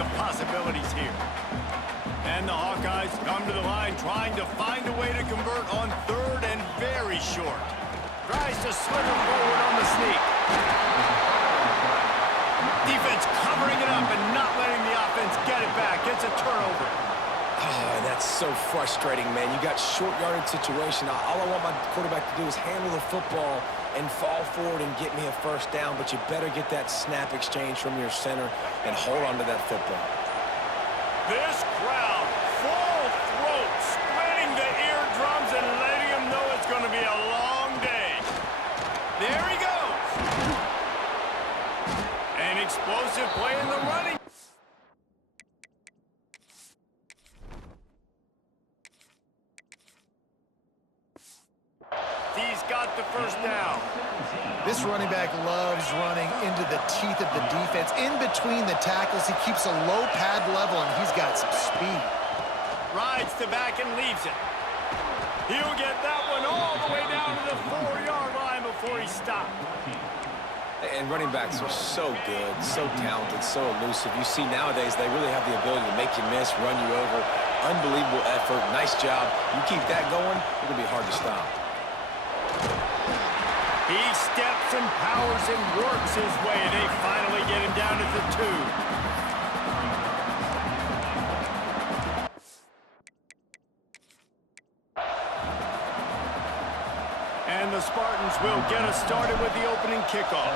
of possibilities here. And the Hawkeyes come to the line trying to find a way to convert on third and very short. Tries to slither forward on the sneak. Defense covering it up and not letting the offense get it back. It's a turnover. Oh, that's so frustrating, man. You got short yardage situation. All I want my quarterback to do is handle the football and fall forward and get me a first down, but you better get that snap exchange from your center and hold on to that football. This crowd, full throat, splitting the eardrums and letting them know it's going to be a long day. There he goes. An explosive play in the running. He's got the first down. This running back loves running into the teeth of the defense. In between the tackles, he keeps a low pad level, and he's got some speed. Rides the back and leaves it. He'll get that one all the way down to the 4-yard line before he stopped. And running backs are so good, so talented, so elusive. You see nowadays they really have the ability to make you miss, run you over. Unbelievable effort. Nice job. You keep that going, it'll be hard to stop. He steps and powers and works his way. They finally get him down at the 2. And the Spartans will get us started with the opening kickoff.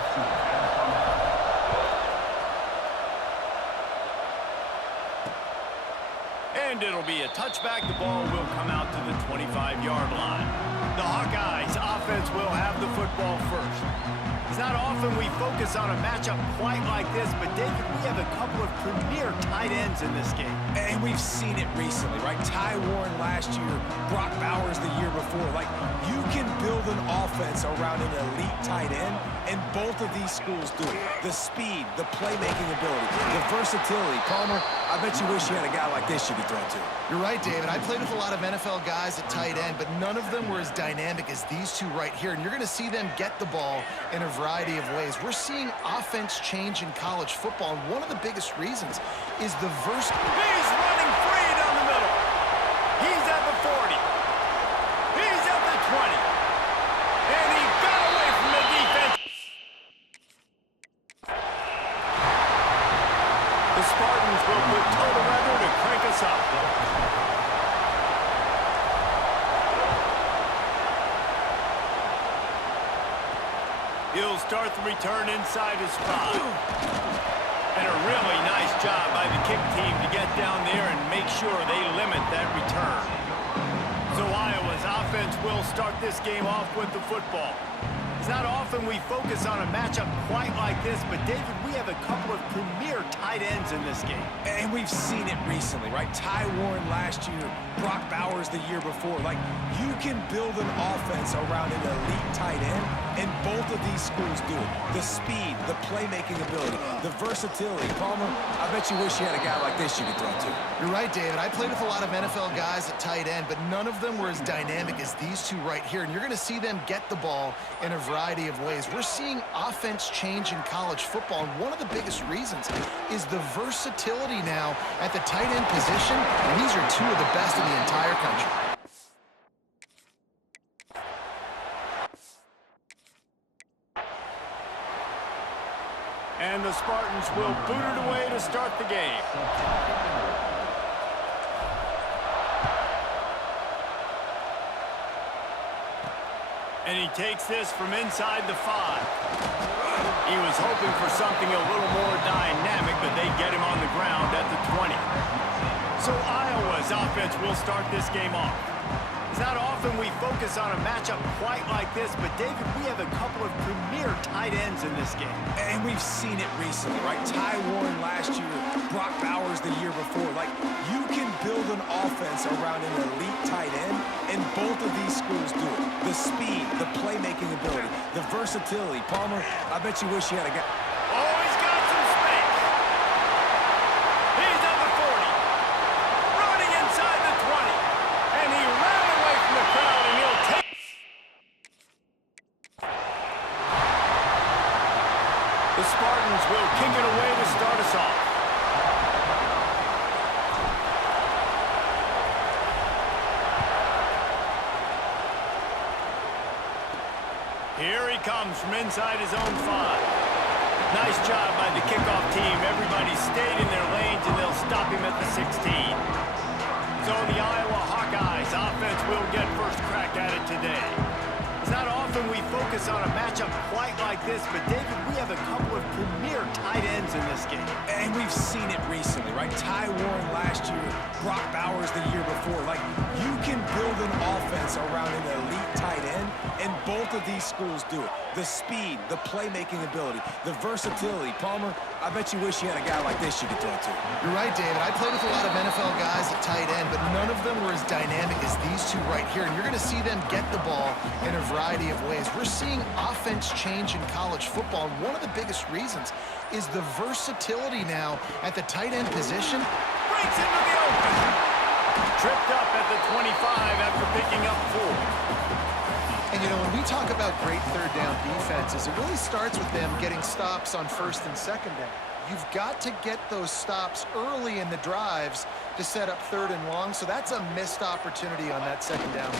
And it'll be a touchback. The ball will come out to the 25-yard line. The Hawkeyes offense will have the football first. It's not often we focus on a matchup quite like this, but David, we have a couple of premier tight ends in this game. And we've seen it recently, right? Ty Warren last year, Brock Bowers the year before. Like, you can build an offense around an elite tight end, and both of these schools do it. The speed, the playmaking ability, the versatility. Palmer, I bet you wish you had a guy like this you could throw to. You're right, David. I played with a lot of NFL guys at tight end, but none of them were as dynamic as these two right here. And you're going to see them get the ball in a variety of ways. We're seeing offense change in college football, and one of the biggest reasons is the versatility. He's running free down the middle. He's at the 40. He's at the 20. And he got away from the defense. The Spartans will put total weather to crank us up. He'll start the return inside his spot. And a really nice job by the kick team to get down there and make sure they limit that return. So Iowa's offense will start this game off with the football. It's not often we focus on a matchup quite like this, but David, we have a couple of premier tight ends in this game. And we've seen it recently, right? Ty Warren last year, Brock Bowers the year before. Like, you can build an offense around an elite tight end, and both of these schools do it. The speed, the playmaking ability, the versatility. Palmer, I bet you wish you had a guy like this you could throw to. You're right, David. I played with a lot of NFL guys at tight end, but none of them were as dynamic as these two right here. And you're going to see them get the ball in a variety of ways. We're seeing offense change in college football, and one of the biggest reasons is the versatility now at the tight end position, and these are two of the best in the entire country. And the Spartans will boot it away to start the game. And he takes this from inside the 5. He was hoping for something a little more dynamic, but they get him on the ground at the 20. So Iowa's offense will start this game off. It's not often we focus on a matchup quite like this, but David, we have a couple of premier tight ends in this game. And we've seen it recently, right? Ty Warren last year, Brock Bowers the year before. Like, you can build an offense around an elite tight end, and both of these schools do it. The speed, the playmaking ability, the versatility. Palmer, I bet you wish you had a guy. Oh, he's got some space. He's at the 40. Running inside the 20. And he ran away from the crowd, and he'll take. The Spartans will kick it away to start us off. comes from inside his own 5. Nice job by the kickoff team. Everybody stayed in their lanes, and they'll stop him at the 16. So the Iowa Hawkeyes offense will get first crack at it today. It's not often we focus on a matchup quite like this, but David, we have a couple of premier tight ends in this game. And we've seen it recently, right? Ty Warren last year, Brock Bowers the year before. Like, you can build an offense around an elite tight end, and both of these schools do it. The speed, the playmaking ability, the versatility. Palmer, I bet you wish you had a guy like this you could throw to. You're right, David. I played with a lot of NFL guys at tight end, but none of them were as dynamic as these two right here. And you're going to see them get the ball in a variety of ways. We're seeing offense change in college football, and one of the biggest reasons is the versatility now at the tight end position. Breaks into the open. Tripped up at the 25 after picking up 4. And, you know, when we talk about great third down defenses, it really starts with them getting stops on first and second down. You've got to get those stops early in the drives to set up third and long, so that's a missed opportunity on that second down.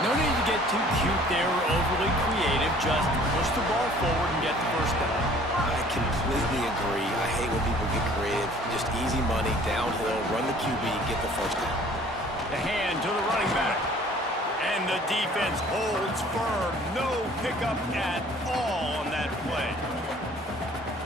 No need to get too cute there or overly creative. Just push the ball forward and get the first down. I completely agree. I hate when people get creative. Just easy money, downhill, run the QB, get the first down. The hand to the running back. And the defense holds firm. No pickup at all on that play.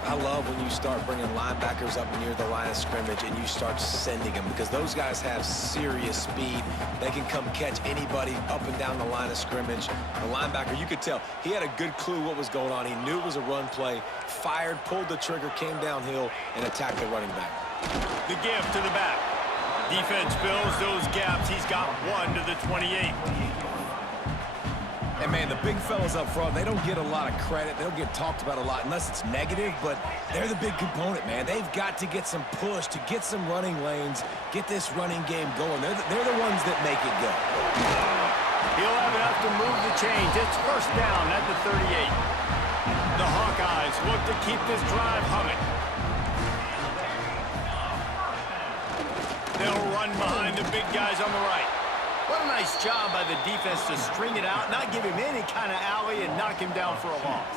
I love when you start bringing linebackers up near the line of scrimmage and you start sending them, because those guys have serious speed. They can come catch anybody up and down the line of scrimmage. The linebacker, you could tell, he had a good clue what was going on. He knew it was a run play, fired, pulled the trigger, came downhill, and attacked the running back. The give to the back. Defense fills those gaps. He's got 1 to the 28. And, man, the big fellas up front, they don't get a lot of credit. They don't get talked about a lot unless it's negative, but they're the big component, man. They've got to get some push, to get some running lanes, get this running game going. They're the ones that make it go. He'll have enough to move the chains. It's first down at the 38. The Hawkeyes look to keep this drive humming. They'll run behind the big guys on the right. What a nice job by the defense to string it out, not give him any kind of alley, and knock him down for a loss.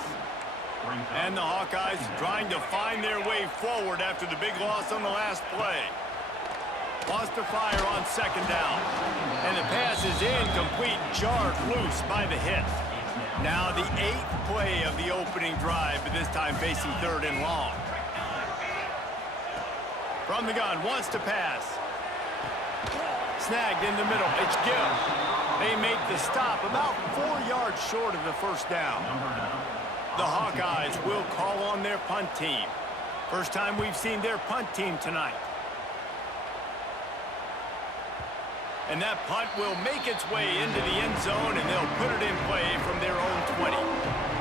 And the Hawkeyes trying to find their way forward after the big loss on the last play. Lost to fire on second down. And the pass is incomplete, jarred loose by the hit. Now the 8th play of the opening drive, but this time facing third and long. From the gun, wants to pass. Snagged in the middle. It's Gill. They make the stop about 4 yards short of the first down. The Hawkeyes will call on their punt team. First time we've seen their punt team tonight. And that punt will make its way into the end zone, and they'll put it in play from their own 20.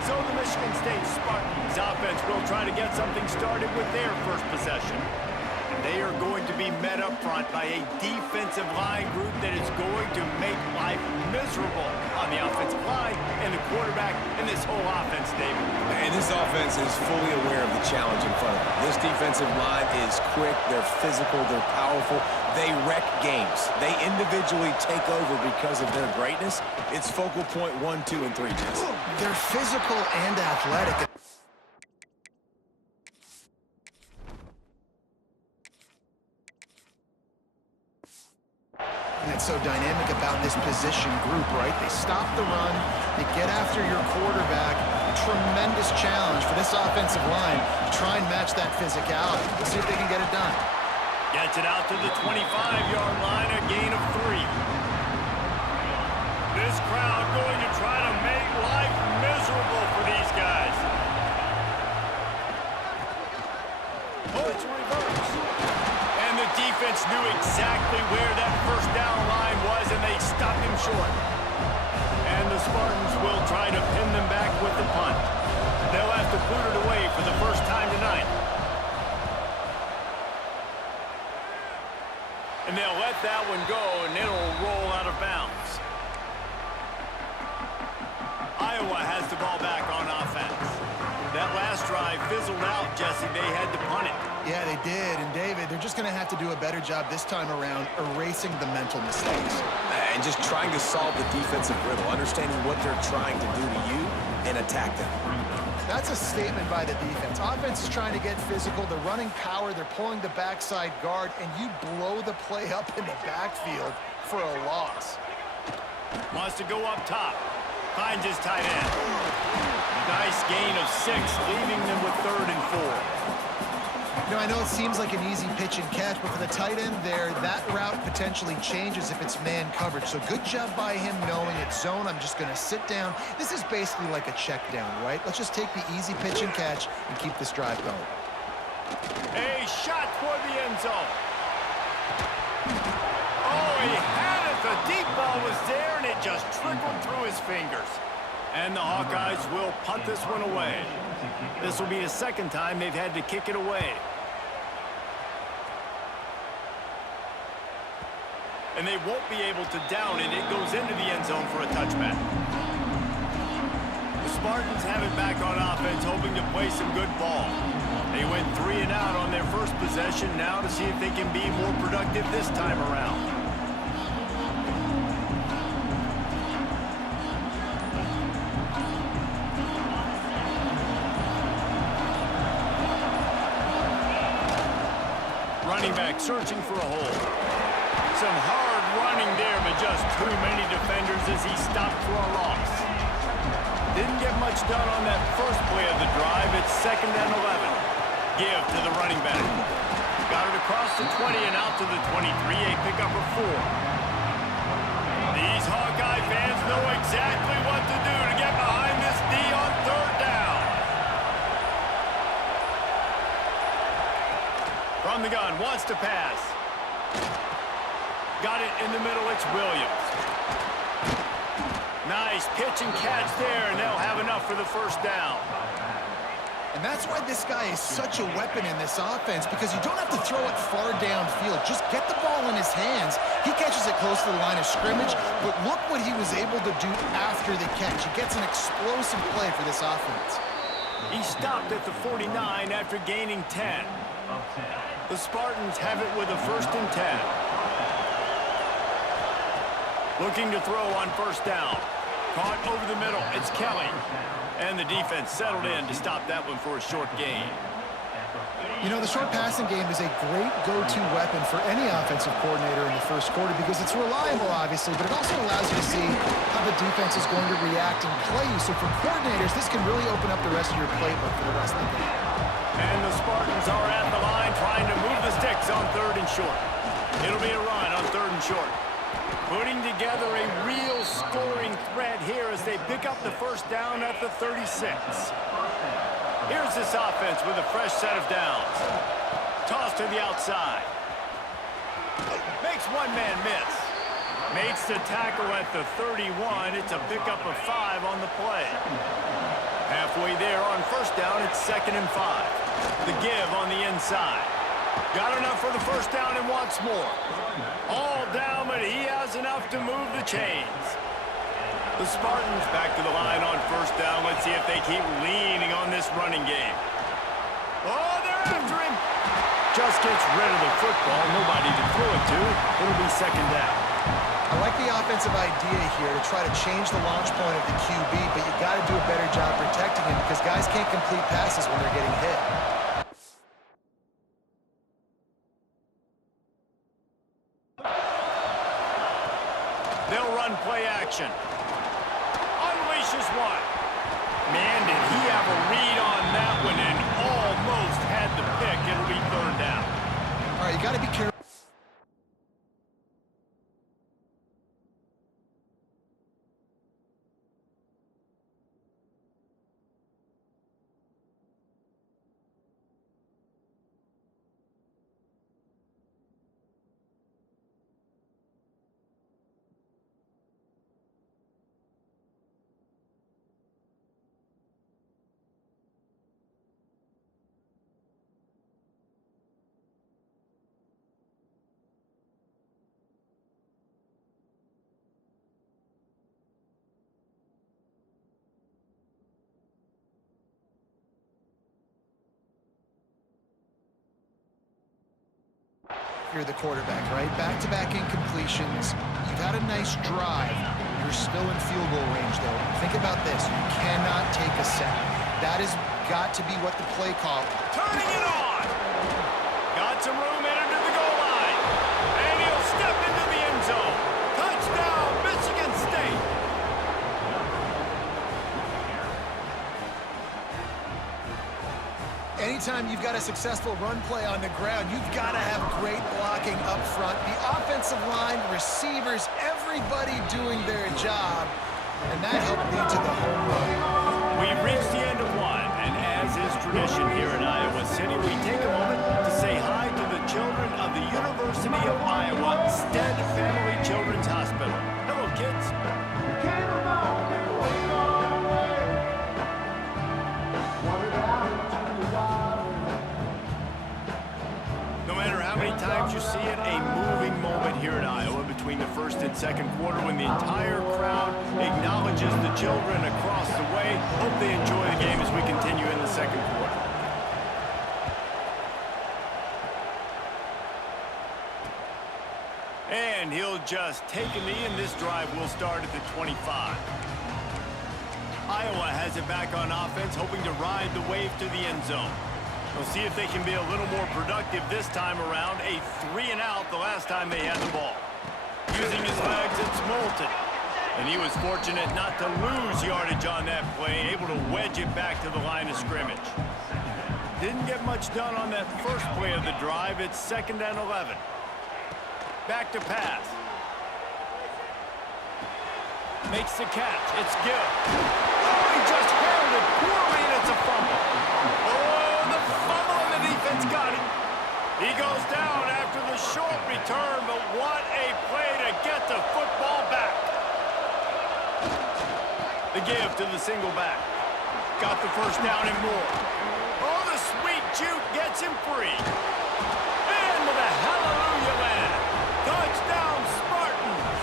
So the Michigan State Spartans offense will try to get something started with their first possession. They are going to be met up front by a defensive line group that is going to make life miserable on the offensive line and the quarterback and this whole offense, David. And this offense is fully aware of the challenge in front of them. This defensive line is quick, they're physical, they're powerful. They wreck games. They individually take over because of their greatness. It's focal point 1, 2, and 3, Jesse. They're physical and athletic. That's so dynamic about this position group, right? They stop the run, they get after your quarterback. Tremendous challenge for this offensive line to try and match that physicality. We'll see if they can get it done. Gets it out to the 25-yard line, a gain of 3. This crowd going to try to make life miserable for these guys. Oh, it's a reverse. And the defense knew exactly where that first down line was, and they stopped him short. And the Spartans will try to pin them back with the punt. They'll have to boot it away for the first time tonight. And they'll let that one go, and it'll roll out of bounds. Iowa has the ball back on offense. That last drive fizzled out, Jesse. They had to punt it. Yeah, they did. And, David, they're just going to have to do a better job this time around erasing the mental mistakes. And just trying to solve the defensive riddle, understanding what they're trying to do to you and attack them. That's a statement by the defense. Offense is trying to get physical. They're running power. They're pulling the backside guard, and you blow the play up in the backfield for a loss. Wants to go up top. Finds his tight end. Nice gain of 6, leaving them with 3rd and 4. You know, I know it seems like an easy pitch and catch, but for the tight end there, that route potentially changes if it's man coverage. So good job by him knowing it's zone. I'm just going to sit down. This is basically like a check down, right? Let's just take the easy pitch and catch and keep this drive going. A shot toward the end zone. Oh, he had it. The deep ball was there, and it just trickled through his fingers. And the Hawkeyes will punt this one away. This will be the 2nd time they've had to kick it away. And they won't be able to down it. It goes into the end zone for a touchback. The Spartans have it back on offense, hoping to play some good ball. They went 3 and out on their first possession, now to see if they can be more productive this time around. Running back searching for a hole. Some hard running there, but just too many defenders as he stopped for a loss. Didn't get much done on that first play of the drive. It's 2nd and 11. Give to the running back. Got it across the 20 and out to the 23, a pickup of 4. These Hawkeye fans know exactly what to do to get behind this D on 3rd down. From the gun, wants to pass. Got it in the middle, it's Williams. Nice pitch and catch there, and they'll have enough for the 1st down. And that's why this guy is such a weapon in this offense, because you don't have to throw it far downfield. Just get the ball in his hands. He catches it close to the line of scrimmage, but look what he was able to do after the catch. He gets an explosive play for this offense. He stopped at the 49 after gaining 10. The Spartans have it with a 1st and 10. Looking to throw on 1st down. Caught over the middle. It's Kelly. And the defense settled in to stop that one for a short gain. You know, the short passing game is a great go-to weapon for any offensive coordinator in the 1st quarter because it's reliable, obviously, but it also allows you to see how the defense is going to react and play you. So for coordinators, this can really open up the rest of your playbook for the rest of the game. And the Spartans are at the line trying to move the sticks on 3rd and short. It'll be a run on 3rd and short. Putting together a real scoring threat here as they pick up the 1st down at the 36. Here's this offense with a fresh set of downs. Toss to the outside. Makes one man miss. Makes the tackle at the 31. It's a pickup of 5 on the play. Halfway there on 1st down, it's 2nd and 5. The give on the inside. Got enough for the 1st down and wants more. All down, but he has enough to move the chains. The Spartans back to the line on 1st down. Let's see if they keep leaning on this running game. Oh, they're after him. Just gets rid of the football. Nobody to throw it to. It'll be 2nd down. I like the offensive idea here to try to change the launch point of the QB, but you got to do a better job protecting him because guys can't complete passes when they're getting hit. They'll run play action. Unleashes one. Man, did he have a read on that one and almost had the pick. It'll be 3rd down. All right, you got to be careful. you're the quarterback, right? Back-to-back incompletions. You've had a nice drive. You're still in field goal range, though. Think about this. You cannot take a sack. That has got to be what the play call. Turning it on. Got some room into the goal line. And he'll step into the end zone. Touchdown, Michigan State. Anytime you've got a successful run play on the ground, you've got to have great blocking up front. The offensive line, receivers, everybody doing their job. And that helped lead to the home run. We've reached the end of one, and as is tradition here in Iowa City, we take a moment to say hi to the children of the University of Iowa Stead Family Children's Hospital. Hello, kids. No matter how many times you see it, a moving moment here in Iowa between the first and second quarter when the entire crowd acknowledges the children across the way. Hope they enjoy the game as we continue in the second quarter. And he'll just take a knee, and this drive will start at the 25. Iowa has it back on offense, hoping to ride the wave to the end zone. We'll see if they can be a little more productive this time around. A 3-and-out the last time they had the ball. Using his legs, it's Moulton. And he was fortunate not to lose yardage on that play, able to wedge it back to the line of scrimmage. Didn't get much done on that first play of the drive. It's 2nd and 11. Back to pass. Makes the catch. It's Gill. Oh, he just held it poorly, and it's a fumble. Oh, the fumble, and the defense got it. He goes down after the short return, but what a play to get the football back. The give to the single back. Got the first down and more. Oh, the sweet juke gets him free. And with a hallelujah land. Touchdown, Spartans.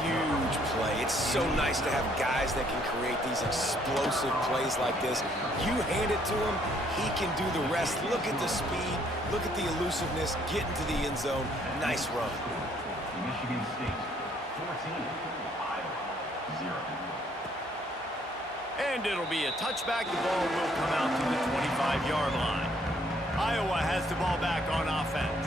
Huge play. It's so nice to have guys that can create these explosive plays like this. You hand it to him, he can do the rest. Look at the speed, look at the elusiveness, get into the end zone. Nice run. Michigan State 14, Iowa 0. And it'll be a touchback. The ball will come out to the 25-yard line. Iowa has the ball back on offense.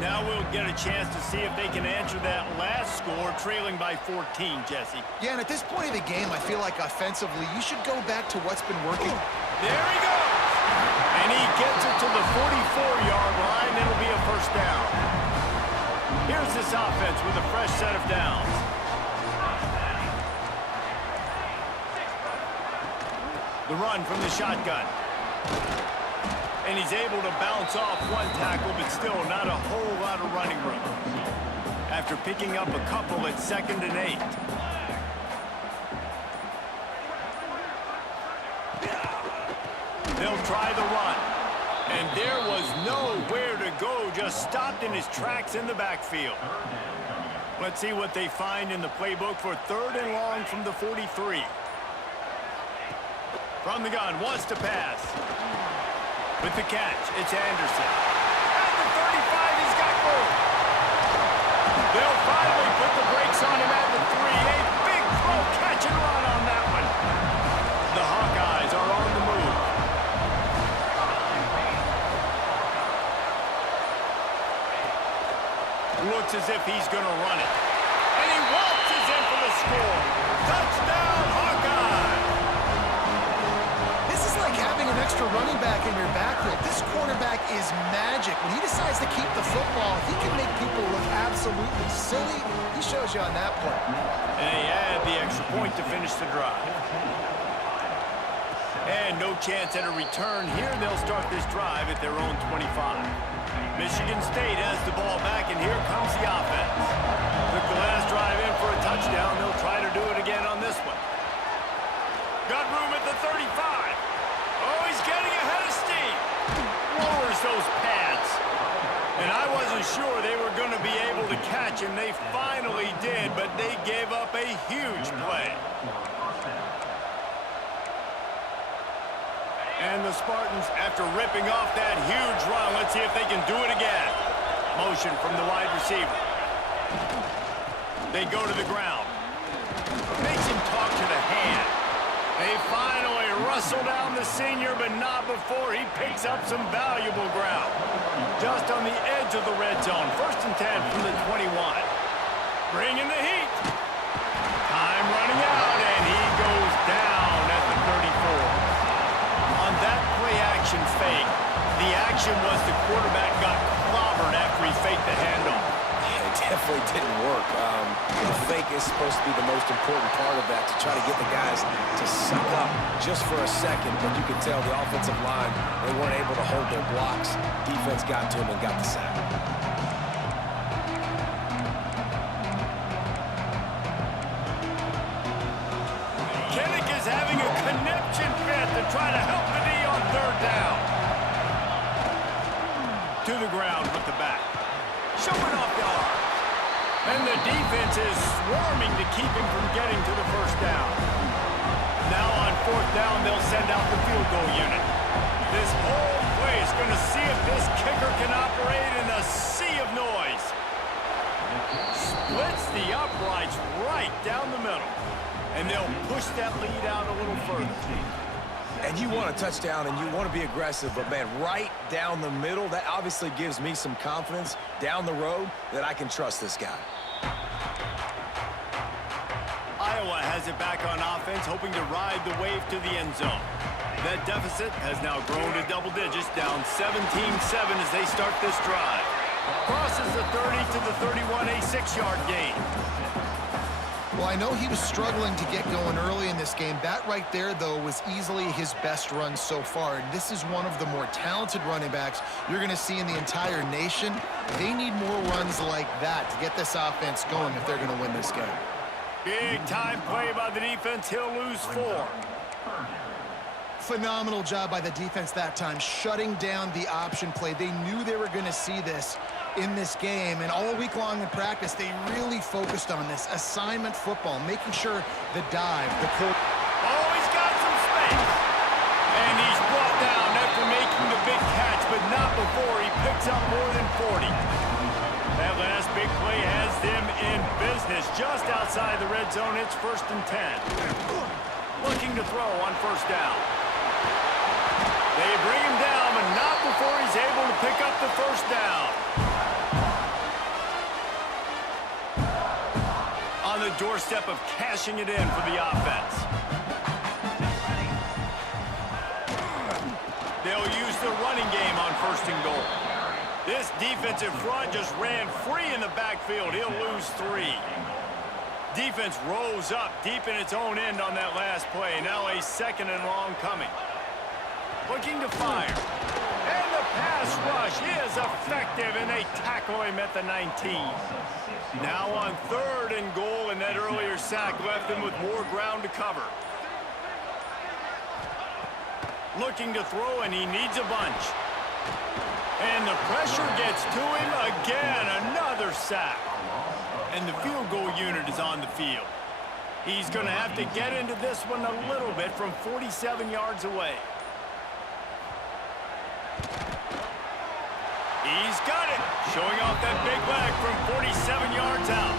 Now we'll get a chance to see if they can answer that last score, trailing by 14, Jesse. Yeah, and at this point of the game, I feel like offensively, you should go back to what's been working. There he goes! And he gets it to the 44-yard line. It'll be a first down. Here's this offense with a fresh set of downs. The run from the shotgun. And he's able to bounce off one tackle, but still not a whole lot of running room. After picking up a couple at 2nd and 8. They'll try the run. And there was nowhere to go, just stopped in his tracks in the backfield. Let's see what they find in the playbook for 3rd and long from the 43. From the gun, wants to pass. With the catch, it's Anderson. At the 35, he's got room. They'll finally put the brakes on him at the 3. A big throw, catch and run on that one. The Hawkeyes are on the move. Looks as if he's going to run it. And he waltzes in for the score. Touchdown, Hawkeyes! This is like having an extra running back in your backfield. This quarterback is magic. When he decides to keep the football, he can make people look absolutely silly. He shows you on that play. And they add the extra point to finish the drive. And no chance at a return here. They'll start this drive at their own 25. Michigan State has the ball back, and here comes the offense. Took the last drive in for a touchdown. They'll try to do it again on this one. Got room at the 35. Oh, he's getting ahead of steam. Lowers those pads. And I wasn't sure they were going to be able to catch him. They finally did, but they gave up a huge play. And the Spartans, after ripping off that huge run, let's see if they can do it again. Motion from the wide receiver. They go to the ground. Makes him talk to the hand. They finally rustle down the senior, but not before he picks up some valuable ground. Just on the edge of the red zone. 1st and 10 from the 21. Bringing the heat. Time running out, and he goes down at the 34. On that play-action fake, the action was the quarterback got clobbered after he faked the handoff. It definitely didn't work. The fake is supposed to be the most important part of that, to try to get the guys to suck up just for a second, but you could tell the offensive line, they weren't able to hold their blocks. Defense got to them and got the sack. Kinnick is having a connection fit to try to help the D on 3rd down. To the ground with the back. Showing off the arm. And the defense is swarming to keep him from getting to the 1st down. Now on 4th down, they'll send out the field goal unit. This whole play is going to see if this kicker can operate in a sea of noise. Splits the uprights right down the middle. And they'll push that lead out a little further. And you want a touchdown and you want to be aggressive, but man, right down the middle, that obviously gives me some confidence down the road that I can trust this guy. Iowa has it back on offense, hoping to ride the wave to the end zone. That deficit has now grown to double digits, down 17-7 as they start this drive. Crosses the 30 to the 31, a 6-yard gain. Well, I know he was struggling to get going early in this game. That right there, though, was easily his best run so far. And this is one of the more talented running backs you're going to see in the entire nation. They need more runs like that to get this offense going if they're going to win this game. Big time play by the defense. He'll lose 4. Phenomenal job by the defense that time, shutting down the option play. They knew they were going to see this in this game, and all week long in practice, they really focused on this assignment football, making sure the dive, the pull. Oh, he's got some space. And he's brought down after making the big catch, but not before he picks up more than 40. That last big play has them in business just outside the red zone. It's 1st and 10. Looking to throw on 1st down. They bring him down, but not before he's able to pick up the 1st down. On the doorstep of cashing it in for the offense. They'll use the running game on 1st and goal. This defensive front just ran free in the backfield. He'll lose 3. Defense rose up deep in its own end on that last play. Now a 2nd and long coming. Looking to fire. And the pass rush is effective, and they tackle him at the 19. Now on 3rd and goal, and that earlier sack left him with more ground to cover. Looking to throw, and he needs a bunch. And the pressure gets to him again. Another sack. And the field goal unit is on the field. He's going to have to get into this one a little bit from 47 yards away. He's got it. Showing off that big leg from 47 yards out.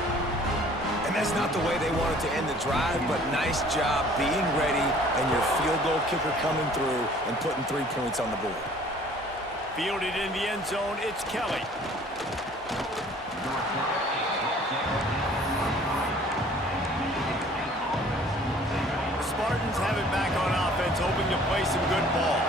And that's not the way they wanted to end the drive, but nice job being ready and your field goal kicker coming through and putting 3 points on the board. Fielded in the end zone, it's Kelly. The Spartans have it back on offense, hoping to play some good ball.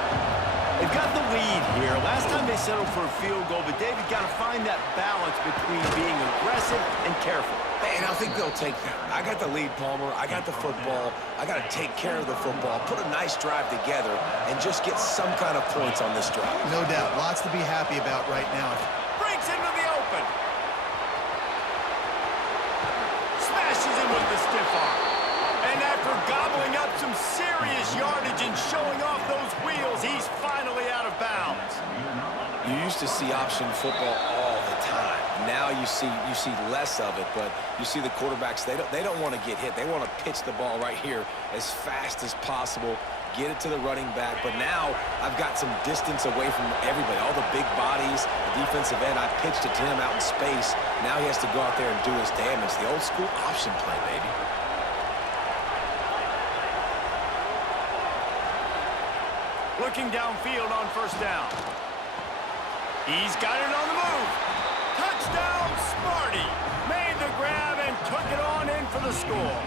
They've got the lead here. Last time they settled for a field goal, but David got to find that balance between being aggressive and careful. And I think they'll take that. I got the lead, Palmer. I got the football. I got to take care of the football, put a nice drive together, and just get some kind of points on this drive. No doubt. Lots to be happy about right now. Breaks into the open. Smashes him with the stiff arm. And after gobbling up some serious yardage and showing off those wheels, he's finally out of bounds. You used to see option football all the time. Now you see less of it, but you see the quarterbacks, they don't want to get hit. They want to pitch the ball right here as fast as possible, get it to the running back, but now I've got some distance away from everybody, all the big bodies, the defensive end. I pitched it to him out in space. Now he has to go out there and do his damage. The old school option play, baby. Looking downfield on first down. He's got it on the move. Touchdown, Sparty. Made the grab and took it on in for the score.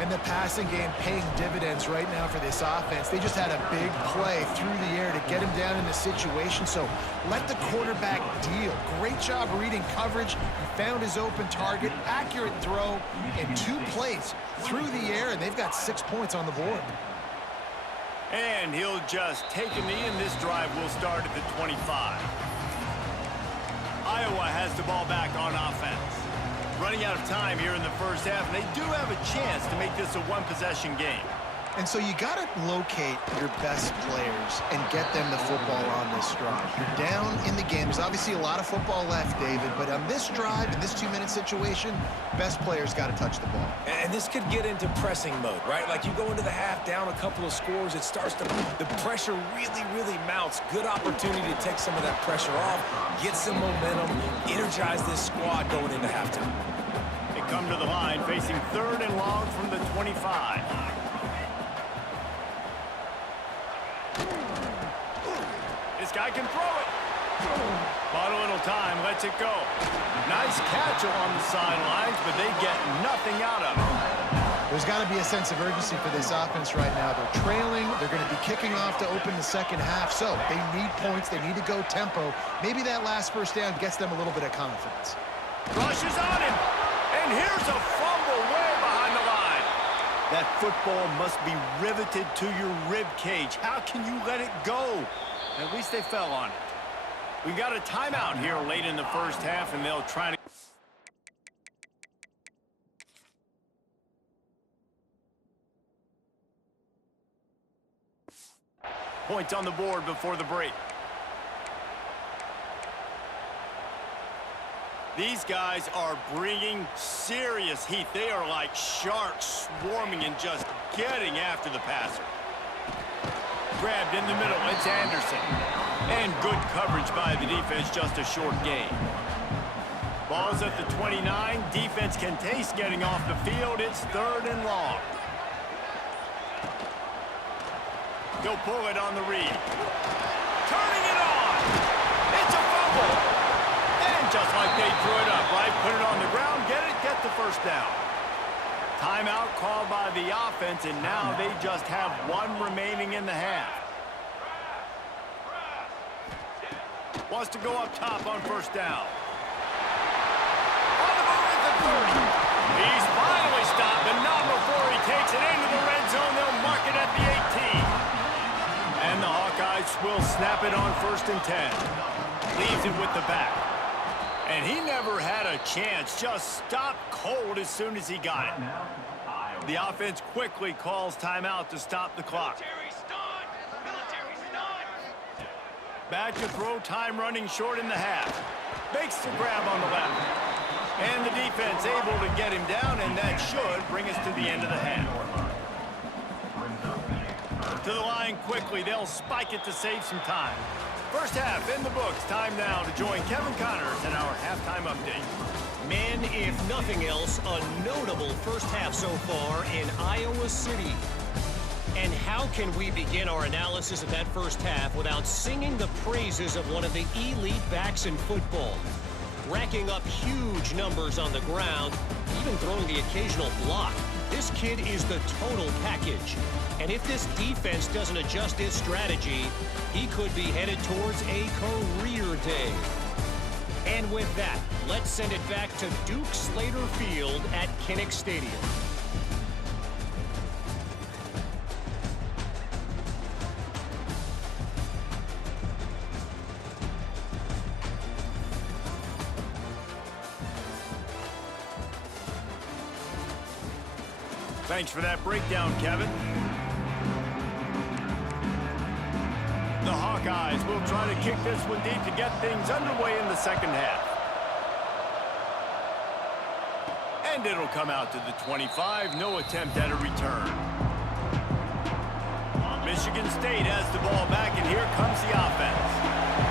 And the passing game paying dividends right now for this offense. They just had a big play through the air to get him down in the situation. So let the quarterback deal. Great job reading coverage. He found his open target, accurate throw, and 2 plays through the air, and they've got 6 points on the board. And he'll just take a knee, and this drive will start at the 25. Iowa has the ball back on offense. Running out of time here in the first half, and they do have a chance to make this a one-possession game. And so you got to locate your best players and get them the football on this drive. You're down in the game. There's obviously a lot of football left, David, but on this drive, in this 2-minute situation, best players got to touch the ball. And this could get into pressing mode, right? Like you go into the half down a couple of scores, it starts to, the pressure really mounts. Good opportunity to take some of that pressure off, get some momentum, energize this squad going into halftime. They come to the line facing 3rd and long from the 25. This guy can throw it. Bought a little time, lets it go. Nice catch along the sidelines, but they get nothing out of it. There's got to be a sense of urgency for this offense right now. They're trailing. They're going to be kicking off to open the second half. So they need points. They need to go tempo. Maybe that last first down gets them a little bit of confidence. Rushes on him. And here's a fumble way behind the line. That football must be riveted to your rib cage. How can you let it go? At least they fell on it. We got a timeout here late in the first half, and they'll try to... Points on the board before the break. These guys are bringing serious heat. They are like sharks swarming and just getting after the passer. Grabbed in the middle, it's Anderson. And good coverage by the defense, just a short gain. Ball's at the 29. Defense can taste getting off the field. It's 3rd and long. They'll pull it on the read. Turning it on! It's a fumble! And just like they drew it up, right? Put it on the ground, get the first down. Timeout called by the offense, and now they just have 1 remaining in the half. Wants to go up top on first down. On the move at the 30. He's finally stopped, but not before he takes it into the red zone. They'll mark it at the 18. And the Hawkeyes will snap it on 1st and 10. Leaves it with the back. And he never had a chance. Just stopped cold as soon as he got it. The offense quickly calls timeout to stop the clock. Back to throw, time running short in the half. Makes the grab on the left. And the defense able to get him down, and that should bring us to the end of the half. To the line quickly. They'll spike it to save some time. First half in the books. Time now to join Kevin Connors in our halftime update. Men, if nothing else, a notable first half so far in Iowa City. And how can we begin our analysis of that first half without singing the praises of one of the elite backs in football? Racking up huge numbers on the ground, even throwing the occasional block. This kid is the total package. And if this defense doesn't adjust its strategy, he could be headed towards a career day. And with that, let's send it back to Duke Slater Field at Kinnick Stadium. Thanks for that breakdown, Kevin. The Hawkeyes will try to kick this one deep to get things underway in the second half. And it'll come out to the 25. No attempt at a return. Michigan State has the ball back, and here comes the offense.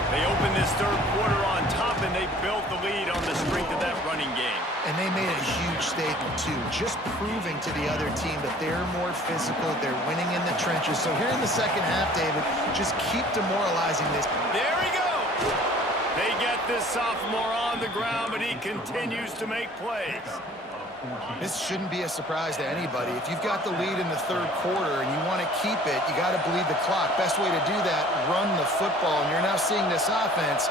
They open this third quarter on top, and they built the lead on the strength of that running game. And they made a huge statement, too, just proving to the other team that they're more physical, they're winning in the trenches. So here in the second half, David, just keep demoralizing this. There he goes! They get this sophomore on the ground, but he continues to make plays. This shouldn't be a surprise to anybody. If you've got the lead in the third quarter and you want to keep it, you got to bleed the clock. Best way to do that, run the football. And you're now seeing this offense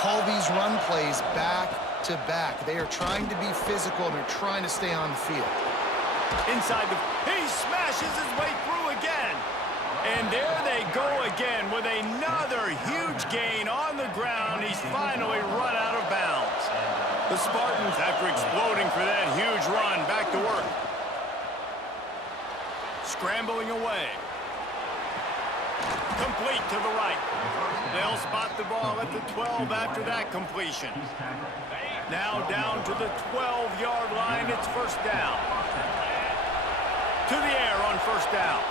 call these run plays back to back. They are trying to be physical, and they're trying to stay on the field. Inside he smashes his way through again. And there they go again with another huge gain on the ground. He's finally run out of bounds. The Spartans, after exploding for that huge run, back to work. Scrambling away. Complete to the right. They'll spot the ball at the 12 after that completion. Now down to the 12-yard line. It's first down. To the air on first down.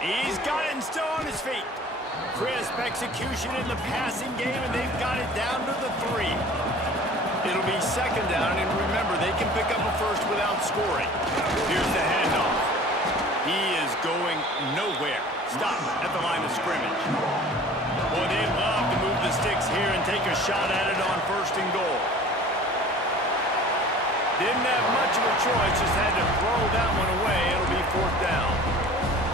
He's got it and still on his feet. Crisp execution in the passing game, and they've got it down to the 3. It'll be second down, and remember, they can pick up a first without scoring. Here's the handoff. He is going nowhere. Stop at the line of scrimmage. Boy, they love to move the sticks here and take a shot at it on first and goal. Didn't have much of a choice, just had to throw that one away. It'll be fourth down.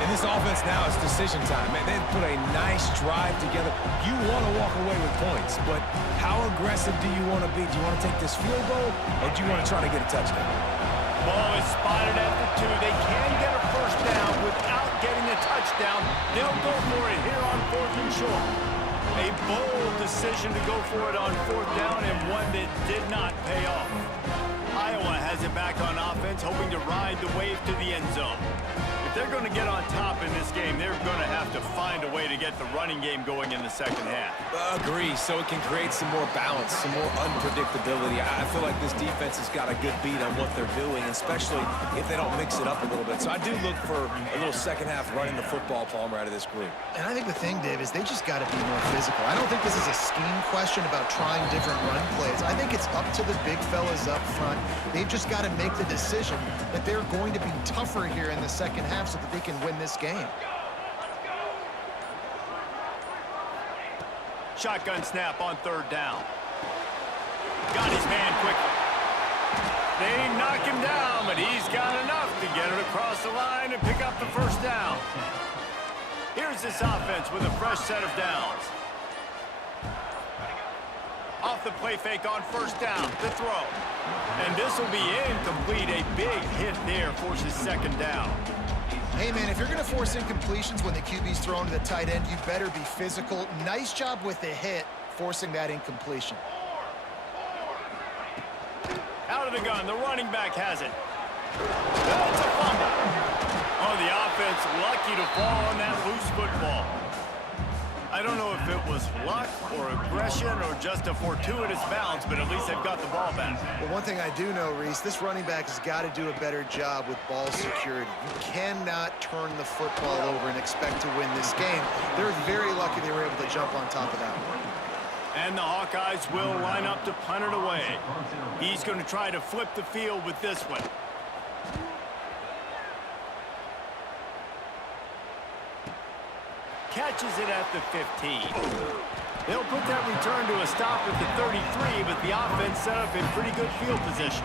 And this offense now is decision time. Man, they've put a nice drive together. You want to walk away with points, but how aggressive do you want to be? Do you want to take this field goal, or do you want to try to get a touchdown? Ball is spotted at the 2. They can get a first down without getting a touchdown. They'll go for it here on fourth and short. A bold decision to go for it on fourth down, and one that did not pay off. Iowa has it back on offense, hoping to ride the wave to the end zone. If they're going to get on top in this game, they're going to have to find a way to get the running game going in the second half. Agree, so it can create some more balance, some more unpredictability. I feel like this defense has got a good beat on what they're doing, especially if they don't mix it up a little bit. So I do look for a little second half running the football, Palmer, out of this group. And I think the thing, Dave, is they just got to be more physical. I don't think this is a scheme question about trying different run plays. I think it's up to the big fellas up front. They've just got to make the decision that they're going to be tougher here in the second half so that they can win this game. Shotgun snap on third down. Got his man quickly. They knock him down, but he's got enough to get it across the line and pick up the first down. Here's this offense with a fresh set of downs. Off the play fake on first down, the throw. And this will be incomplete. A big hit there forces second down. Hey, man, if you're going to force incompletions when the QB's thrown to the tight end, you better be physical. Nice job with the hit, forcing that incompletion. Out of the gun, the running back has it. That's a fumble. Oh, the offense lucky to fall on that loose football. I don't know if it was luck or aggression or just a fortuitous bounce, but at least they've got the ball back. Well, one thing I do know, Reese, this running back has got to do a better job with ball security. You cannot turn the football over and expect to win this game. They're very lucky they were able to jump on top of that one. And the Hawkeyes will line up to punt it away. He's going to try to flip the field with this one. Catches it at the 15. They'll put that return to a stop at the 33, but the offense set up in pretty good field position.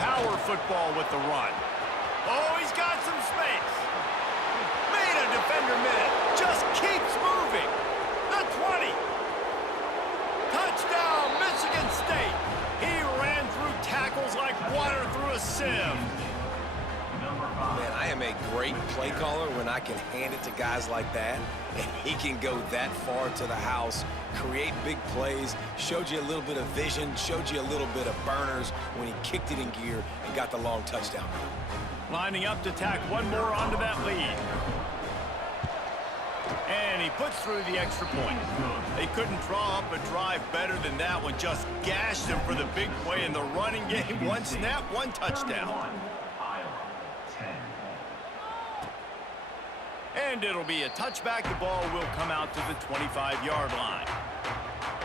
Power football with the run. Oh, he's got some space. Made a defender miss it. Just keeps moving. The 20. Touchdown, Michigan State. He ran through tackles like water through a sieve. Man, I am a great play caller when I can hand it to guys like that, and he can go that far to the house, create big plays, showed you a little bit of vision, showed you a little bit of burners when he kicked it in gear and got the long touchdown. Lining up to tack one more onto that lead. And he puts through the extra point. They couldn't draw up a drive better than that one. Just gashed him for the big play in the running game. One snap, one touchdown. And it'll be a touchback. The ball will come out to the 25-yard line.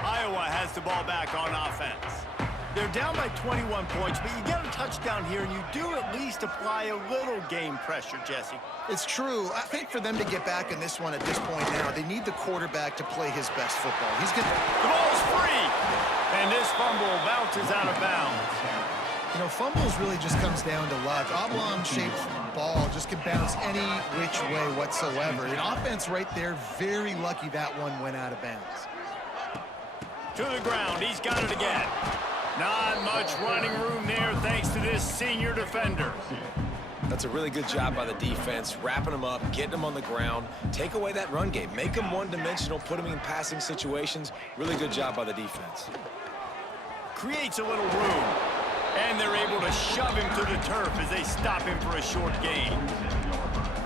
Iowa has the ball back on offense. They're down by 21 points, but you get a touchdown here, and you do at least apply a little game pressure, Jesse. It's true. I think for them to get back in this one at this point now, they need the quarterback to play his best football. The ball's free, and this fumble bounces out of bounds. You know, fumbles really just comes down to luck. Oblong-shaped ball just can bounce any which way whatsoever. The offense right there, very lucky that one went out of bounds. To the ground, he's got it again. Not much running room there thanks to this senior defender. That's a really good job by the defense, wrapping them up, getting them on the ground, take away that run game, make them one-dimensional, put them in passing situations. Really good job by the defense. Creates a little room, and they're able to shove him to the turf as they stop him for a short gain.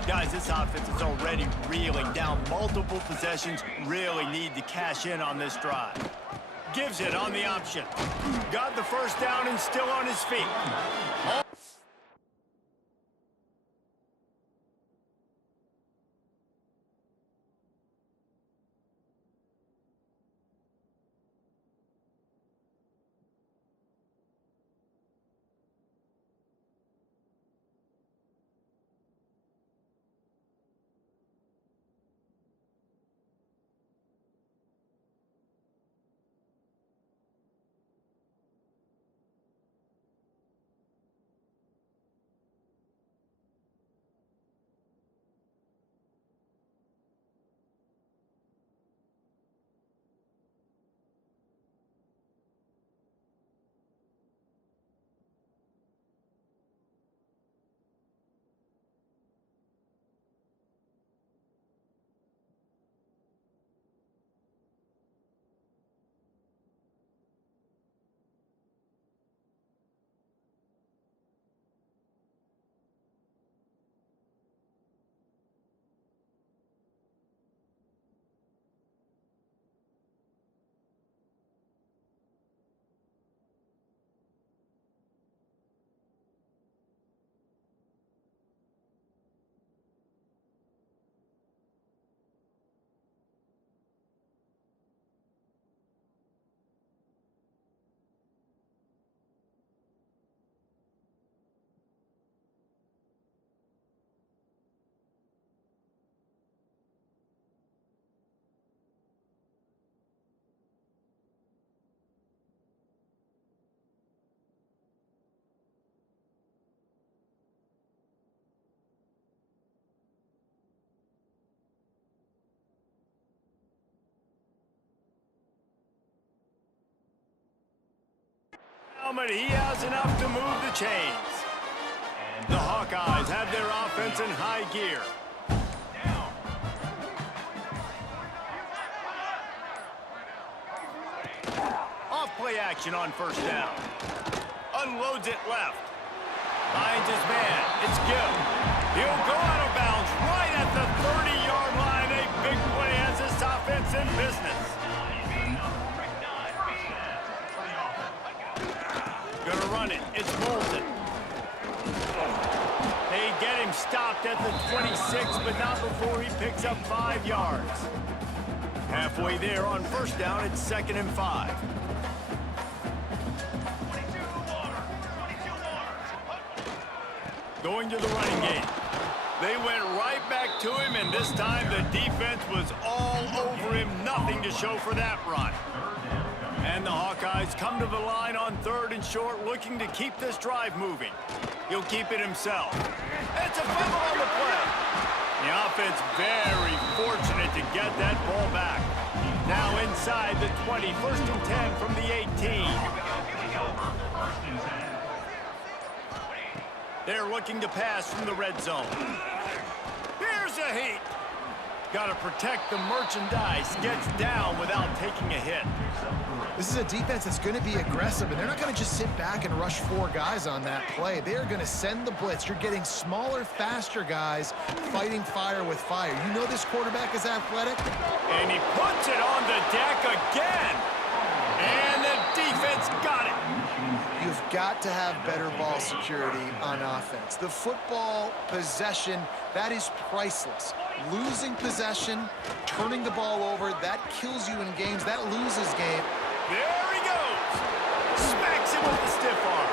Guys, this offense is already reeling down multiple possessions. Really need to cash in on this drive. Gives it on the option. Got the first down and still on his feet. But he has enough to move the chains. The Hawkeyes have their offense in high gear. Off play action on first down. Unloads it left. Finds his man. It's Gill. He'll go out of bounds right at the 30-yard line. A big play has this offense in business. Gonna run it. It's Moulton. They get him stopped at the 26, but not before he picks up 5 yards. Halfway there on first down, it's 2nd and 5. Going to the running game. They went right back to him, and this time the defense was all over him. Nothing to show for that run. And the Hawkeyes come to the line on 3rd and short, looking to keep this drive moving. He'll keep it himself. It's a fumble on the play. The offense very fortunate to get that ball back. Now inside the 20, 1st and 10 from the 18. They're looking to pass from the red zone. Here's a heat. Got to protect the merchandise. Gets down without taking a hit. This is a defense that's going to be aggressive, and they're not going to just sit back and rush 4 guys on that play. They are going to send the blitz. You're getting smaller, faster guys fighting fire with fire. You know this quarterback is athletic. And he puts it on the deck again. And the defense got it. You've got to have better ball security on offense. The football possession, that is priceless. Losing possession, turning the ball over, that kills you in games. That loses game. There he goes. Smacks him with the stiff arm.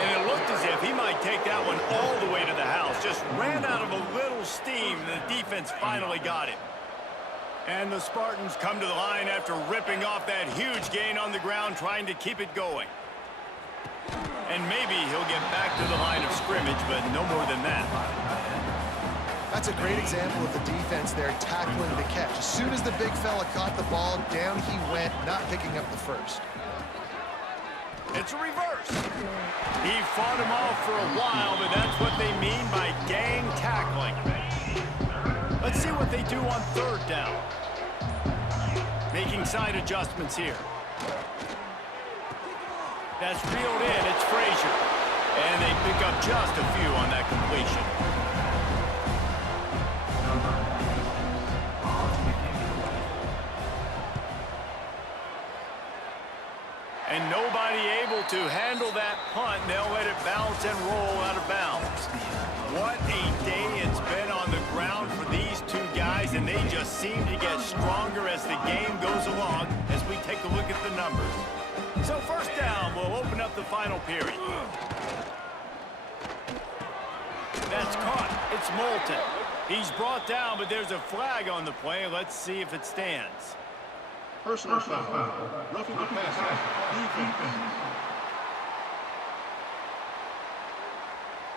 And it looked as if he might take that one all the way to the house. Just ran out of a little steam. The defense finally got it. And the Spartans come to the line after ripping off that huge gain on the ground, trying to keep it going. And maybe he'll get back to the line of scrimmage, but no more than that. That's a great example of the defense there tackling the catch. As soon as the big fella caught the ball, down he went, not picking up the first. It's a reverse. He fought him off for a while, but that's what they mean by gang tackling. Let's see what they do on 3rd down. Making side adjustments here. That's reeled in. It's Frazier. And they pick up just a few on that completion. And nobody able to handle that punt. They'll let it bounce and roll out of bounds. What a day it's been on the ground for these 2 guys, and they just seem to get stronger as the game goes along as we take a look at the numbers. So 1st down will open up the final period. That's caught. It's Moulton. He's brought down, but there's a flag on the play. Let's see if it stands. Personal foul. Roughing the passer. Defense.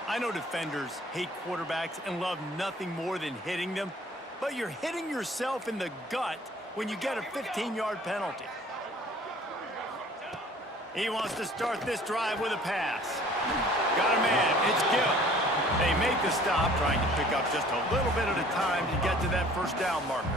I know defenders hate quarterbacks and love nothing more than hitting them, but you're hitting yourself in the gut when you get a 15-yard penalty. He wants to start this drive with a pass. Got a man. It's Gill. They make the stop, trying to pick up just a little bit at a time to get to that 1st down marker.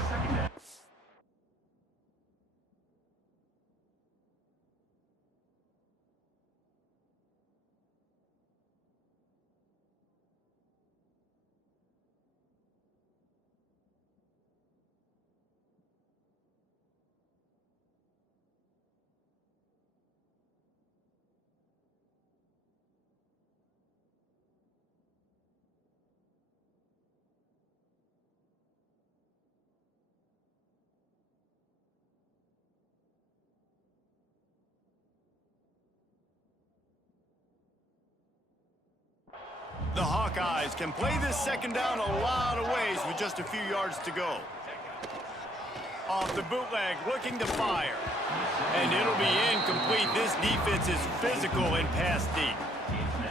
The Hawkeyes can play this 2nd down a lot of ways with just a few yards to go. Off the bootleg, looking to fire. And it'll be incomplete. This defense is physical and pass deep.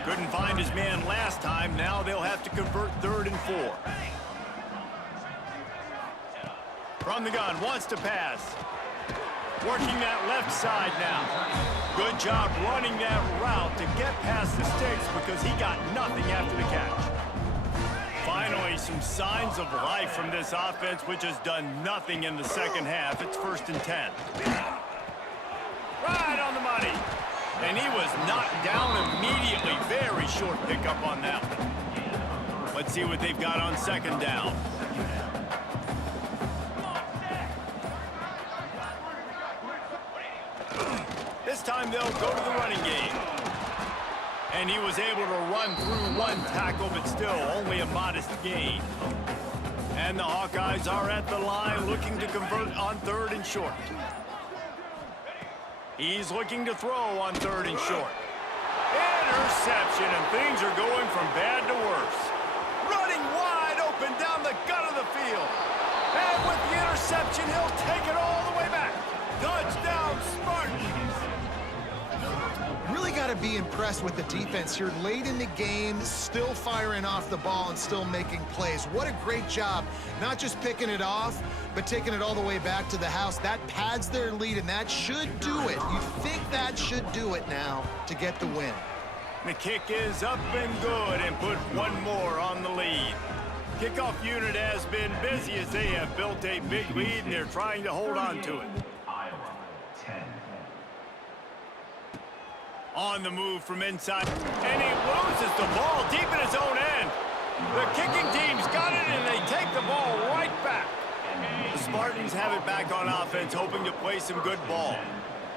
Couldn't find his man last time. Now they'll have to convert 3rd and 4. From the gun, wants to pass. Working that left side now. Good job running that route to get past the sticks because he got nothing after the catch. Finally, some signs of life from this offense, which has done nothing in the 2nd half. It's 1st and 10. Right on the money. And he was knocked down immediately. Very short pickup on that one. Let's see what they've got on 2nd down. This time they'll go to the running game. And he was able to run through 1 tackle, but still only a modest gain. And the Hawkeyes are at the line looking to convert on 3rd and short. He's looking to throw on 3rd and short. Interception, and things are going from bad to worse. Running wide open down the gut of the field. And with the interception, he'll take it all the way back. Touchdown, Spartans! Really got to be impressed with the defense here. Late in the game, still firing off the ball and still making plays. What a great job. Not just picking it off, but taking it all the way back to the house. That pads their lead, and that should do it. You think that should do it now to get the win. The kick is up and good and put 1 more on the lead. Kickoff unit has been busy as they have built a big lead, and they're trying to hold on to it. Iowa, 10. On the move from inside, and he loses the ball deep in his own end. The kicking team's got it, and they take the ball right back. The Spartans have it back on offense, hoping to play some good ball.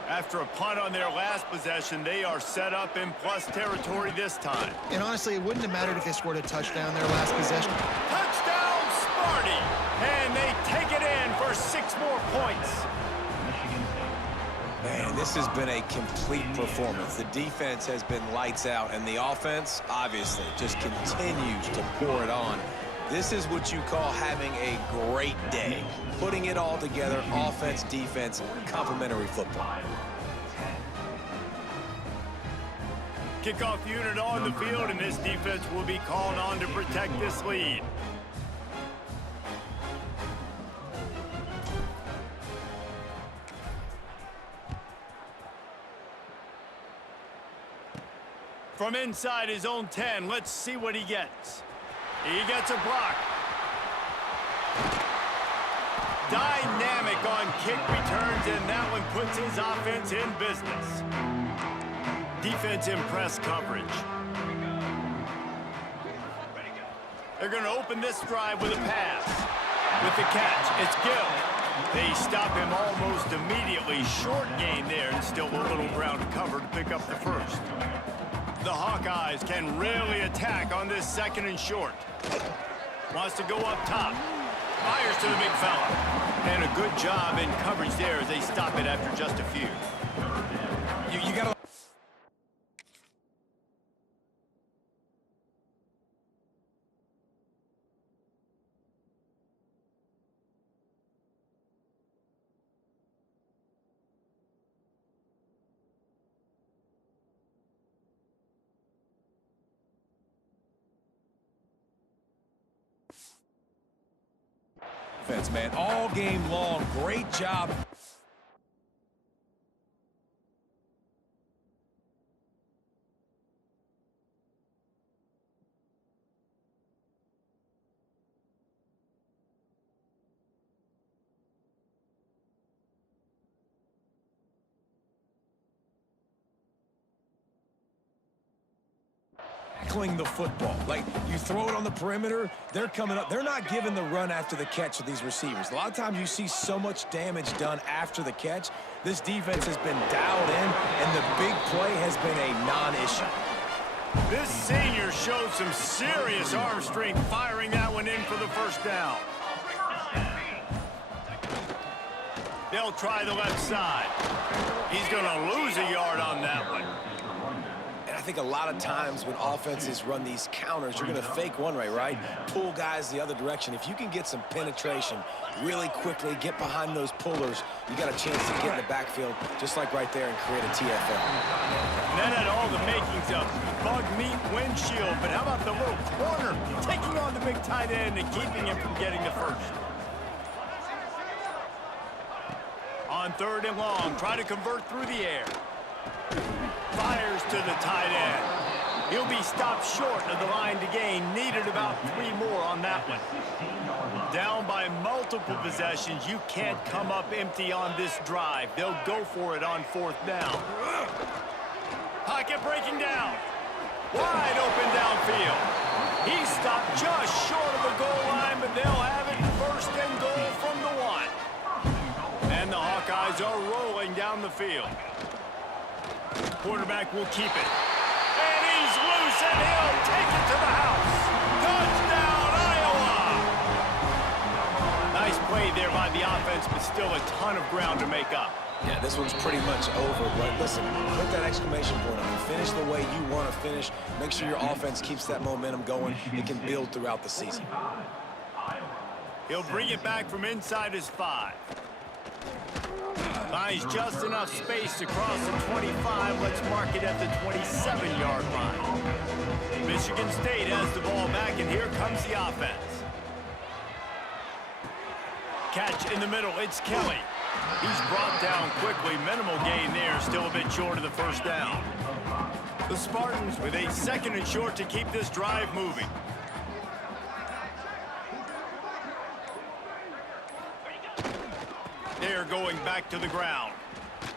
After a punt on their last possession, they are set up in plus territory this time. And honestly, it wouldn't have mattered if they scored a touchdown their last possession. Touchdown, Sparty! And they take it in for 6 more points. Man, this has been a complete performance. The defense has been lights out, and the offense, obviously, just continues to pour it on. This is what you call having a great day. Putting it all together, offense, defense, complementary football. Kickoff unit on the field, and this defense will be called on to protect this lead. From inside his own 10, let's see what he gets. He gets a block. Dynamic on kick returns, and that one puts his offense in business. Defense in press coverage. They're going to open this drive with a pass. With the catch, it's Gill. They stop him almost immediately. Short gain there, and still a little ground cover to pick up the first. The Hawkeyes can really attack on this 2nd and short. Wants to go up top. Fires to the big fella. And a good job in coverage there as they stop it after just a few. You got to... man, all game long, great job. Tackling the football. Like, you throw it on the perimeter, they're coming up. They're not giving the run after the catch with these receivers. A lot of times you see so much damage done after the catch. This defense has been dialed in, and the big play has been a non-issue. This senior showed some serious arm strength, firing that one in for the first down. They'll try the left side. He's going to lose a yard on that one. I think a lot of times when offenses run these counters, you're going to fake one way, right? Pull guys the other direction. If you can get some penetration really quickly, get behind those pullers, you got a chance to get in the backfield, just like right there, and create a TFL. That had all the makings of bug meat windshield, but how about the little corner taking on the big tight end and keeping him from getting the first? On 3rd and long, try to convert through the air. Fires to the tight end. He'll be stopped short of the line to gain. Needed about 3 more on that one. Down by multiple possessions. You can't come up empty on this drive. They'll go for it on 4th down. Pocket breaking down. Wide open downfield. He's stopped just short of the goal line, but they'll have it 1st and goal from the 1. And the Hawkeyes are rolling down the field. Quarterback will keep it. And he's loose, and he'll take it to the house. Touchdown, Iowa! Nice play there by the offense, but still a ton of ground to make up. Yeah, this one's pretty much over, but listen, put that exclamation point on it. Finish the way you want to finish. Make sure your offense keeps that momentum going. It can build throughout the season. He'll bring it back from inside his 5. Finds just enough space to cross the 25. Let's mark it at the 27-yard line. Michigan State has the ball back, and here comes the offense. Catch in the middle. It's Kelly. He's brought down quickly. Minimal gain there. Still a bit short of the 1st down. The Spartans with a 2nd and short to keep this drive moving. going back to the ground.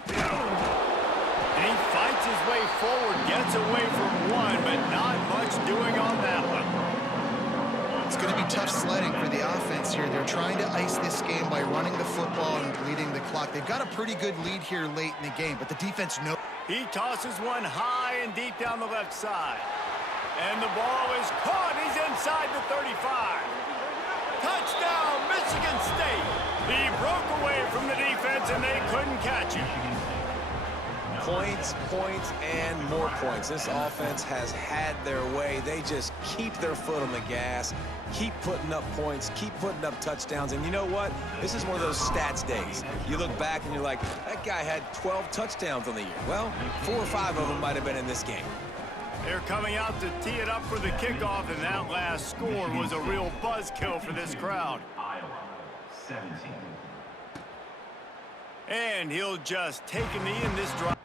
And he fights his way forward, gets away from one, but not much doing on that one. It's going to be tough sledding for the offense here. They're trying to ice this game by running the football and bleeding the clock. They've got a pretty good lead here late in the game, but the defense knows. He tosses one high and deep down the left side. And the ball is caught. He's inside the 35. Touchdown, Michigan State. He broke away from the defense, and they couldn't catch him. Points, points, and more points. This offense has had their way. They just keep their foot on the gas, keep putting up points, keep putting up touchdowns. And you know what? This is one of those stats days. You look back and you're like, that guy had 12 touchdowns on the year. Well, 4 or 5 of them might have been in this game. They're coming out to tee it up for the kickoff, and that last score was a real buzzkill for this crowd. Iowa, 17. And he'll just take a knee in this drive.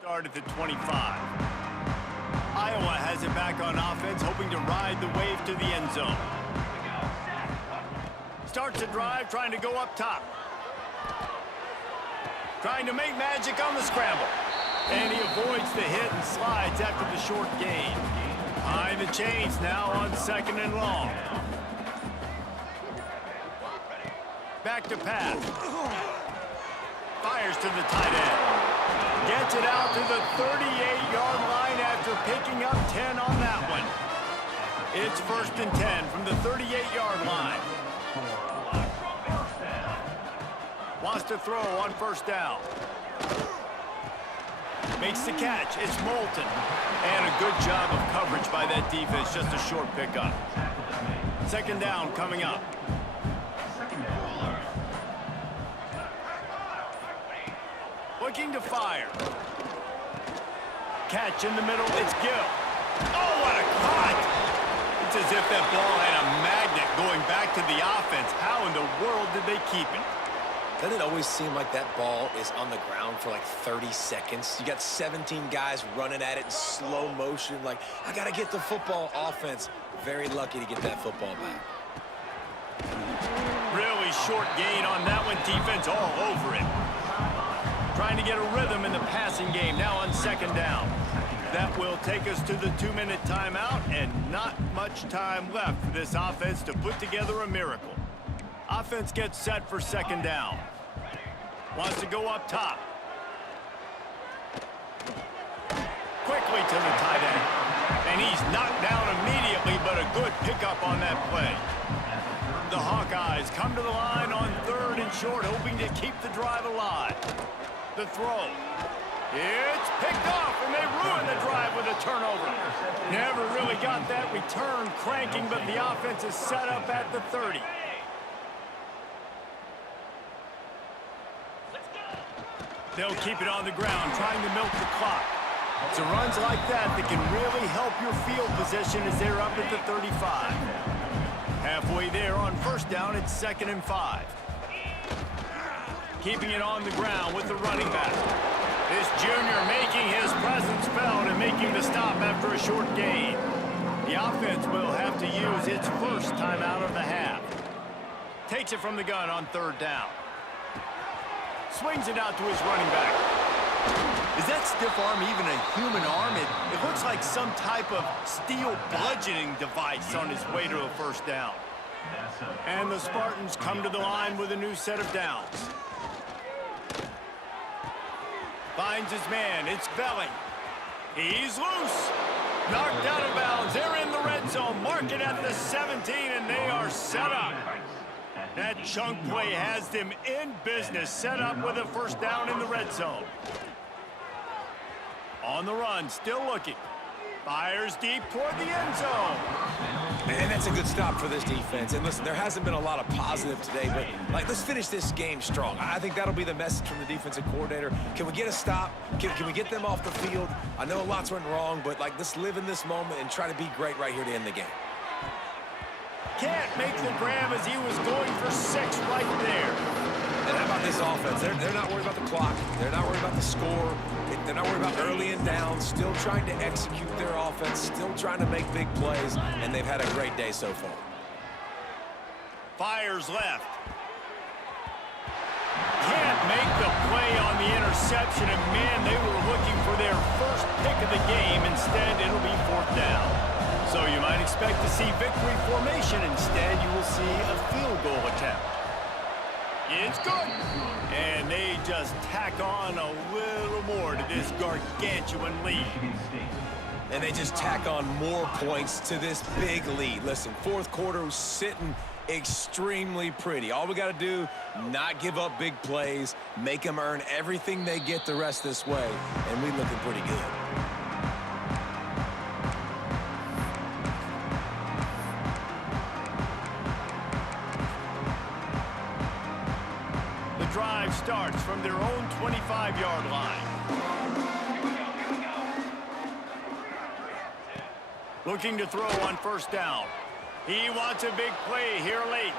Start at the 25. Iowa has it back on offense, hoping to ride the wave to the end zone. Starts a drive, trying to go up top. Trying to make magic on the scramble. And he avoids the hit and slides after the short gain. Behind the chains now on 2nd and long. Back to pass. Fires to the tight end. Gets it out to the 38-yard line after picking up 10 on that one. It's 1st and 10 from the 38-yard line. Wants to throw on 1st down. Makes the catch. It's Moulton. And a good job of coverage by that defense. Just a short pickup. Second down coming up. Looking to fire. Catch in the middle. It's Gill. Oh, what a cut! It's as if that ball had a magnet going back to the offense. How in the world did they keep it? Doesn't it always seem like that ball is on the ground for like 30 seconds? You got 17 guys running at it in slow motion. Like, I got to get the football. Offense, very lucky to get that football back. Really short gain on that one. Defense all over it. Trying to get a rhythm in the passing game now on second down. That will take us to the 2-minute timeout, and not much time left for this offense to put together a miracle. Offense gets set for second down. Wants to go up top. Quickly to the tight end. And he's knocked down immediately, but a good pickup on that play. The Hawkeyes come to the line on 3rd and short, hoping to keep the drive alive. The throw. It's picked off, and they ruin the drive with a turnover. Never really got that return cranking, but the offense is set up at the 30. They'll keep it on the ground, trying to milk the clock. It's runs like that that can really help your field position as they're up at the 35. Halfway there on first down, it's 2nd and 5. Keeping it on the ground with the running back. This junior making his presence felt and making the stop after a short gain. The offense will have to use its first timeout of the half. Takes it from the gun on 3rd down. Swings it out to his running back. Is that stiff arm even a human arm? It looks like some type of steel bludgeoning device on his way to a first down. And the Spartans come to the line with a new set of downs. Finds his man. It's Belling. He's loose. Knocked out of bounds. They're in the red zone. Mark it at the 17, and they are set up. That chunk play has them in business. Set up with a first down in the red zone. On the run, still looking. Fires deep toward the end zone. And that's a good stop for this defense. And listen, there hasn't been a lot of positive today, but let's finish this game strong. I think that'll be the message from the defensive coordinator. Can we get a stop? Can we get them off the field? I know lots went wrong, but let's live in this moment and try to be great right here to end the game. Can't make the grab as he was going for 6 right there. And how about this offense? They're not worried about the clock. They're not worried about the score. They're not worried about early and down. Still trying to execute their offense. Still trying to make big plays. And they've had a great day so far. Fires left. Can't make the play on the interception. And man, they were looking for their first pick of the game. Instead, it'll be 4th down. So you might expect to see victory formation. Instead, you will see a field goal attempt. It's good. And they just tack on a little more to this gargantuan lead. And they just tack on more points to this big lead. Listen, 4th quarter was sitting extremely pretty. All we got to do, not give up big plays, make them earn everything they get the rest this way, and we looking pretty good. Drive starts from their own 25-yard line. Looking to throw on first down. He wants a big play here late.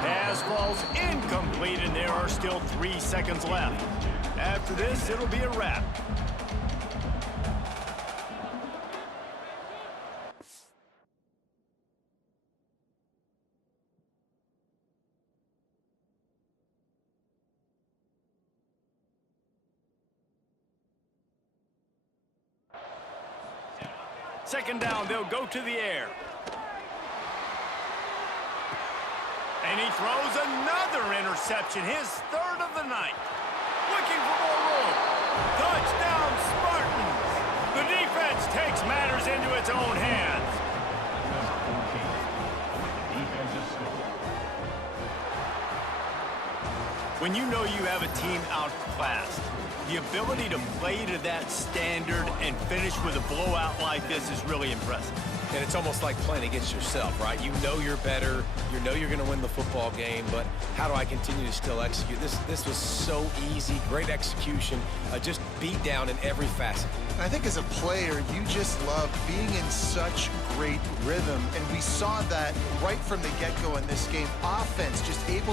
Pass falls incomplete, and there are still 3 seconds left. After this, it'll be a wrap. Second down, they'll go to the air. And he throws another interception, his 3rd of the night. Looking for more room. Touchdown, Spartans. The defense takes matters into its own hands. When you know you have a team outclassed, the ability to play to that standard and finish with a blowout like this is really impressive. And it's almost like playing against yourself, right? You know you're better. You know you're going to win the football game, but how do I continue to still execute? This was so easy, great execution, just beat down in every facet. I think as a player, you just love being in such great rhythm, and we saw that right from the get-go in this game. Offense just able to